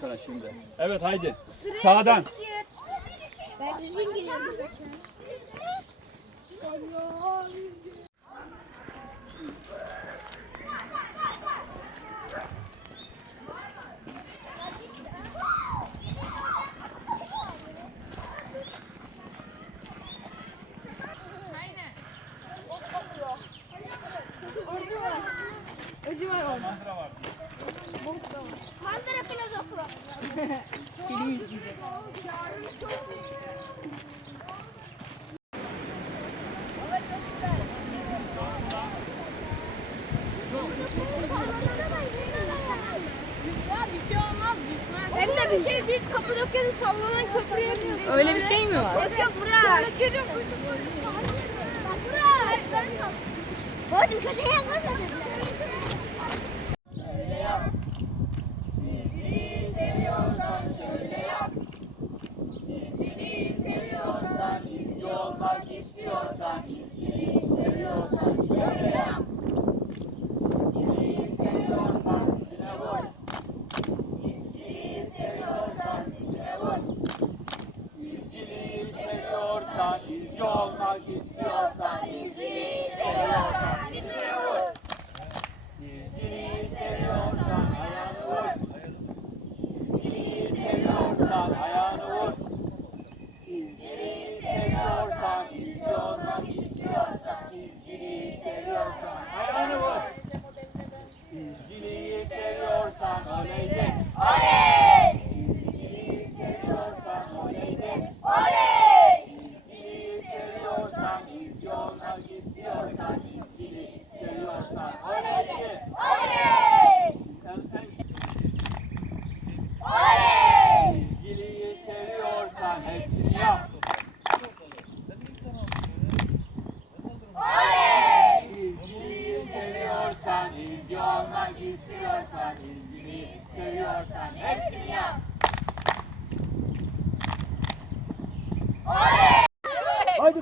sana şimdi. Evet haydi. Sağdan. Ben düzgün giriyorum. Manzara filozofu. Hem de bir şey biz Kapadokya'da sallanan köprüye Öyle bir şey mi var? Yok yok Burak. Burak. Babacım köşeye yaklaşma dediler. Thank you.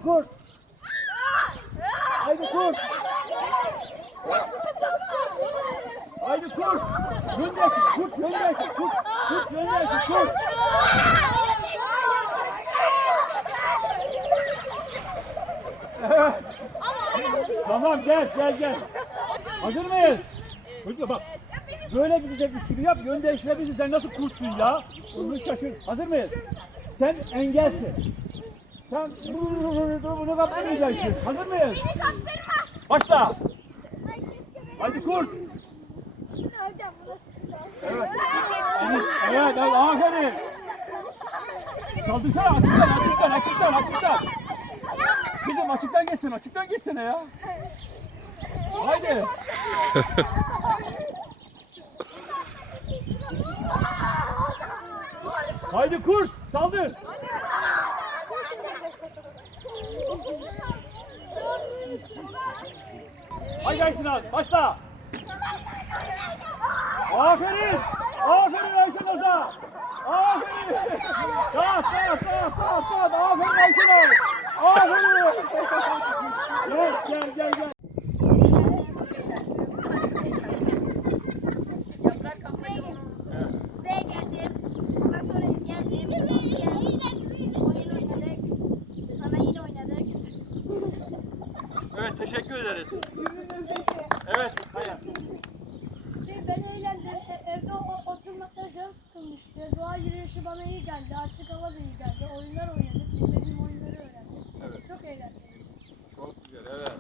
Kurt. Haydi kurt. Haydi kurt. Göndersin, kurt göndersin, kurt. Kurt göndersin, kurt. Evet. Tamam gel, gel, gel. Hazır mıyız? Çocuk bak. Böyle gidecekmiş gibi yap. Yön değiştirebilirsin. Sen nasıl kurtsun ya? Onu şaşır. Hazır mıyız? Sen engelsin. Sen bunu kaptırmayacaksın. Hazır mıyız? Başla. Hadi kurt. Hocam. Evet. Evet, evet, evet, aferin. Saldırsana açıktan, açıktan, açıktan, açıktan. Kızım açıktan geçsene, açıktan geçsene ya. Haydi. Haydi kurt, saldır. Haydi Aysin abi, başla. Aferin. Aferin Ayşen Hoca. Aferin. Tamam, tamam, tamam, tamam, tamam. Aferin Ayşen Hoca. Aferin. Gel, gel, gel, gel. Ve geldim. Ondan sonra geldim. Geldim. Oyun oynadık. Sonra yine oynadık. Evet, teşekkür ederiz. Evet, hayır. Ben eğlendim. E- Evde oturmakta canım sıkılmıştı. Doğa yürüyüşü bana iyi geldi. Açık hava da iyi geldi. Oyunlar oynadık. Bilmediğim oyunları öğrendim. Evet. Çok eğlendim. Çok güzel, evet.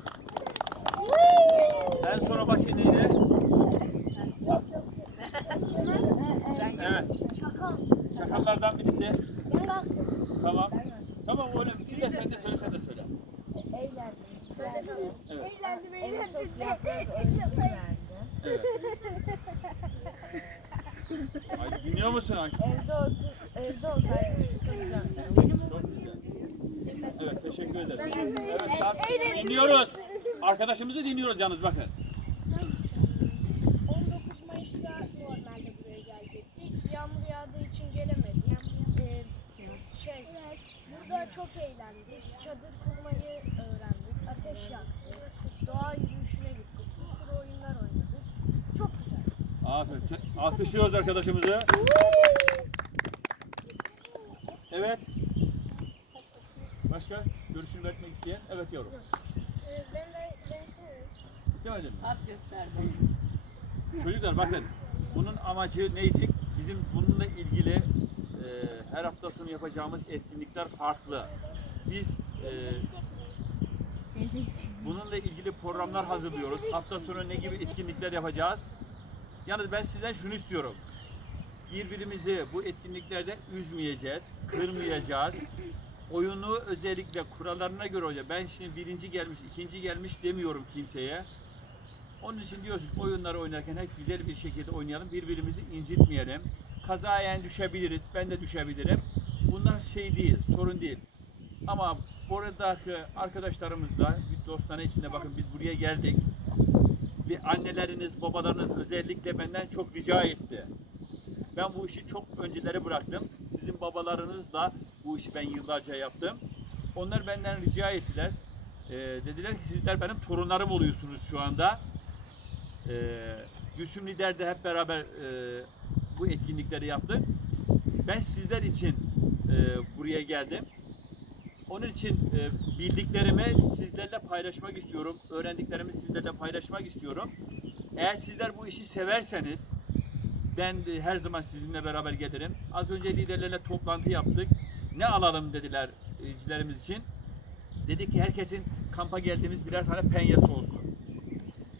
En sonra bak neydi? Evet. Çakallardan birisi. Tamam. Tamam öyle bir şey de sen de söyle, sen de söyle. Evet. Eğlendim, eğlendim. Evet. Musun? Evde otur, evde olsaydım sıkılacağım. Çok güzel. Evet, teşekkür ederiz. Evet, sağ- dinliyoruz. Arkadaşımızı dinliyoruz yalnız bakın. 19 Mayıs'ta normalde buraya gelecektik. Yağmur yağdığı için gelemedik. Ee, şey, burada çok eğlendik. Çadır kurmayı öğrendik. Ateş yaktık. Doğa yürüyüşüne gittik. Bir sürü oyunlar oynadık. Aferin. Alkışlıyoruz arkadaşımızı. Evet. Başka görüşünü belirtmek isteyen? Evet yavrum. Ee, ben de ben şey Demedin mi? Sarp. Çocuklar bakın bunun amacı neydi? Bizim bununla ilgili e, her hafta sonu yapacağımız etkinlikler farklı. Biz e, bununla ilgili programlar hazırlıyoruz. Hafta sonu ne gibi etkinlikler yapacağız? Yalnız ben sizden şunu istiyorum. Birbirimizi bu etkinliklerde üzmeyeceğiz, kırmayacağız. Oyunu özellikle kurallarına göre olacak. Ben şimdi birinci gelmiş, ikinci gelmiş demiyorum kimseye. Onun için diyoruz ki oyunları oynarken hep güzel bir şekilde oynayalım. Birbirimizi incitmeyelim. Kazayen düşebiliriz. Ben de düşebilirim. Bunlar şey değil, sorun değil. Ama buradaki arkadaşlarımızla, bir dostane içinde bakın biz buraya geldik. Ve anneleriniz, babalarınız özellikle benden çok rica etti. Ben bu işi çok önceleri bıraktım. Sizin babalarınızla bu işi ben yıllarca yaptım. Onlar benden rica ettiler. Ee, dediler ki sizler benim torunlarım oluyorsunuz şu anda. Ee, Gülsüm Lider de hep beraber e, bu etkinlikleri yaptık. Ben sizler için e, buraya geldim. Onun için e, bildiklerimi sizlerle paylaşmak istiyorum. Öğrendiklerimi sizlerle paylaşmak istiyorum. Eğer sizler bu işi severseniz ben de her zaman sizinle beraber gelirim. Az önce liderlerle toplantı yaptık. Ne alalım dediler izleyicilerimiz için. Dedi ki herkesin kampa geldiğimiz birer tane penyesi olsun.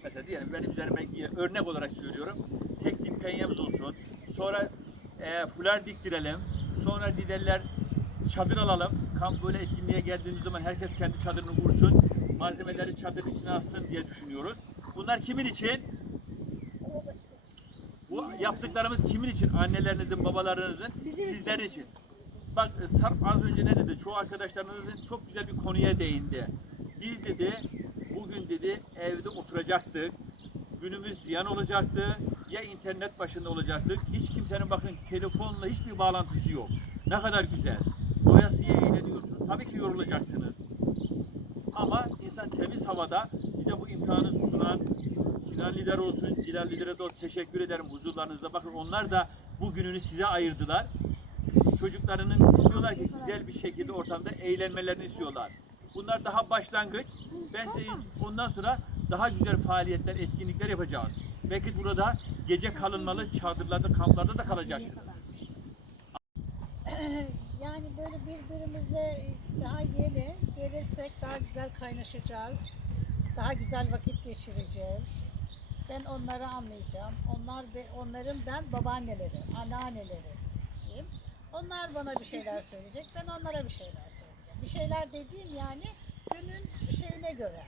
Mesela diyelim benim üzerime örnek olarak söylüyorum. Tek tip penyemiz olsun. Sonra e, fular diktirelim. Sonra liderler çadır alalım. Kamp böyle etkinliğe geldiğimiz zaman herkes kendi çadırını kursun. Malzemeleri çadırın içine alsın diye düşünüyoruz. Bunlar kimin için? Bu yaptıklarımız kimin için? Annelerinizin, babalarınızın, sizler için. Bak Sarp az önce ne dedi? Çoğu arkadaşlarınızın çok güzel bir konuya değindi. Biz dedi, bugün dedi evde oturacaktık. Günümüz yan olacaktı. Ya internet başında olacaktık. Hiç kimsenin bakın telefonla hiçbir bağlantısı yok. Ne kadar güzel. Doyasıya eğleniyorsunuz. Tabii ki yorulacaksınız. Ama insan temiz havada bize bu imkanı sunan Sinan Lider olsun, Cilal Lider'e de teşekkür ederim huzurlarınızda. Bakın onlar da bu gününü size ayırdılar. Çocuklarının istiyorlar ki güzel bir şekilde ortamda eğlenmelerini istiyorlar. Bunlar daha başlangıç. Ben size ondan sonra daha güzel faaliyetler, etkinlikler yapacağız. Belki burada gece kalınmalı çadırlarda, kamplarda da kalacaksınız. Yani böyle birbirimizle daha yeni gelirsek daha güzel kaynaşacağız. Daha güzel vakit geçireceğiz. Ben onları anlayacağım. Onlar ve onların ben babaanneleri, anneanneleri diyeyim. Onlar bana bir şeyler söyleyecek. Ben onlara bir şeyler söyleyeceğim. Bir şeyler dediğim yani günün şeyine göre.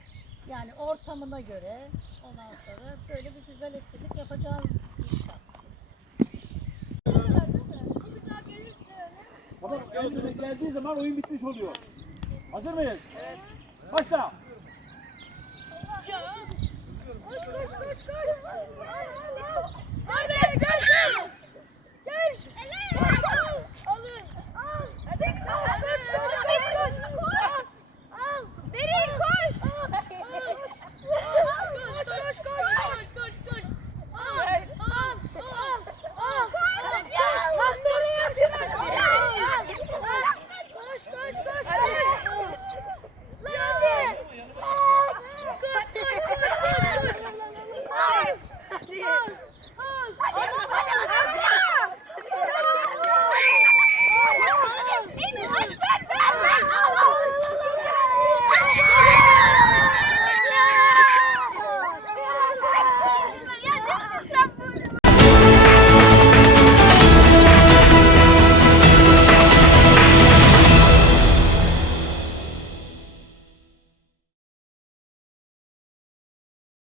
Yani ortamına göre ondan sonra böyle bir güzel etkinlik yapacağız inşallah. Tamam, evet, geldiği zaman oyun bitmiş oluyor. Hazır mıyız? Evet. Başla. Koş koş koş koş. Hadi gel